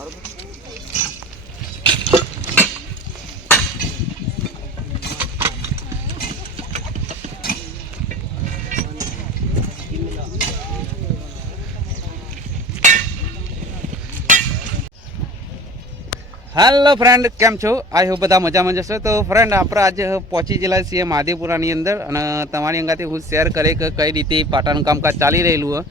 Hello friend કેમ છો? I hope બધા મજામાં જશો. તો ફ્રેન્ડ આપણે આજે પહોંચી ગયેલા છીએ મહાદેવપુરાની અંદર અને તમારી અંગાથી હું શેર કરે કે કઈ રીતે પાટાનું કામકાજ ચાલી રહેલું હોય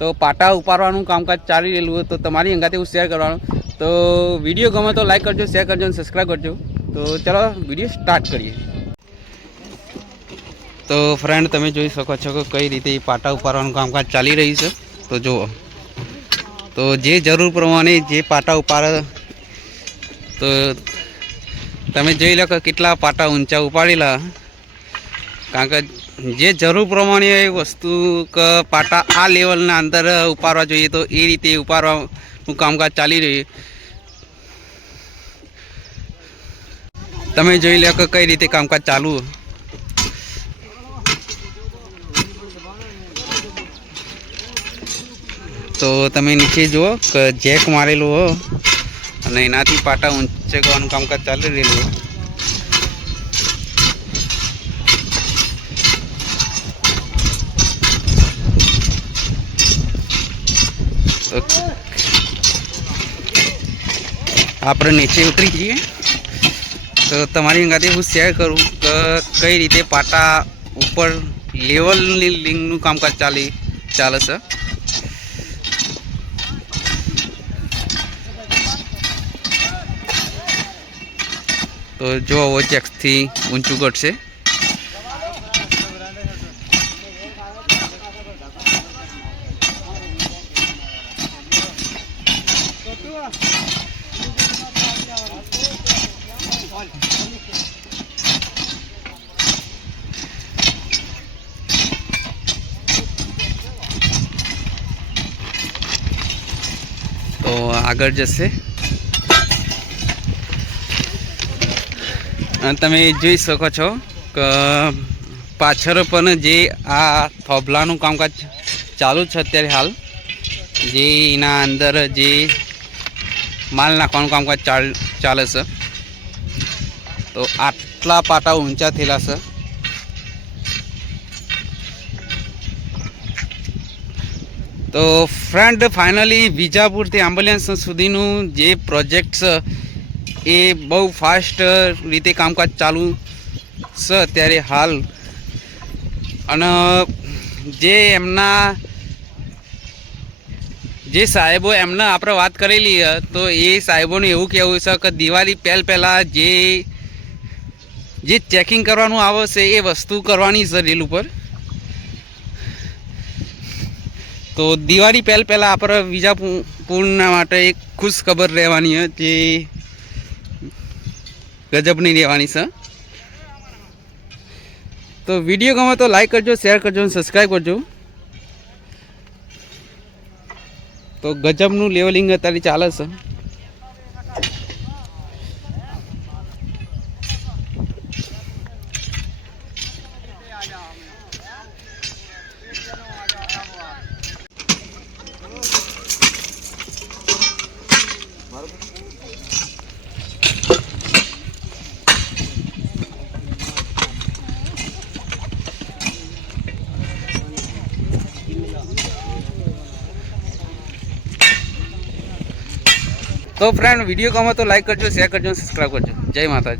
તો પાટા ઉપાડવાનું કામકાજ ચાલી રહેલું હોય તો તમારી અંગાથી હું શેર કરવાનું. તો વીડિયો ગમે તો લાઈક કરજો શેર કરજો અને સબસ્ક્રાઈબ કરજો. તો ચાલો વીડિયો સ્ટાર્ટ કરીએ. તો ફ્રેન્ડ તમે જોઈ શકો છો કે કઈ રીતે પાટા ઉપાડવાનું કામકાજ ચાલી રહ્યું છે. તો જુઓ. તો જે જરૂર પ્રમાણે જે પાટા ઉપાડે, તો તમે જોઈ લો કેટલા પાટા ઊંચા ઉપાડેલા. કારણ કે જે જરૂર પ્રમાણે એ વસ્તુ કે પાટા આ લેવલના અંદર ઉપાડવા જોઈએ તો એ રીતે ઉપાડવાનું કામકાજ ચાલી રહ્યું તમે જોઈ લો કે કઈ રીતે કામકાજ ચાલુ. તો તમે નીચે જુઓ કે જેક મારેલું હો અને એનાથી પાટા ઊંચે કરવાનું કામકાજ ચાલી રહેલું આપણે નીચે ઉતરી જઈએ. તો તમારી અંગાતે હું શેર કરું કે કઈ રીતે પાટા ઉપર લેવલની લિંકનું કામકાજ ચાલી ચાલે છે. તો જો હવે ઊંચું ઘટશે. તો આગળ જશે. તમે જોઈ શકો છો કે પાછળ પણ જે આ થોભલાનું કામકાજ ચાલુ છે અત્યારે હાલ, જે એના અંદર જે માલ નાખવાનું કામકાજ ચાલ, ચાલે છે. તો આટલા પાટા ઊંચા થયેલા છે. તો ફ્રેન્ડ ફાઇનલી વિજાપુરથી એમ્બ્યુલન્સ સુધીનું જે પ્રોજેક્ટ છે, એ બહુ ફાસ્ટ રીતે કામકાજ ચાલુ છે અત્યારે હાલ. અને જે એમના જે સાહેબો એમને આપણે વાત કરેલી તો એ સાહેબોનું એવું કહેવું છે કે દિવાળી પહેલ પહેલાં જે જે ચેકિંગ કરવાનું આવે છે એ વસ્તુ કરવાની છે રેલ ઉપર. તો દિવાળી પહેલ પહેલાં આપણે વિજાપુરના માટે એક ખુશ ખબર રહેવાની જે ગજબની રહેવાની છે. તો વીડિયો ગમે તો લાઈક કરજો શેર કરજો અને સબસ્ક્રાઈબ કરજો. તો ગજબનું લેવલિંગ અત્યારે ચાલે છે. તો ફ્રેન્ડ વીડિયો ગમે તો લાઈક કરજો શેર કરજો સબસ્ક્રાઈબ કરજો. જય માતાજી.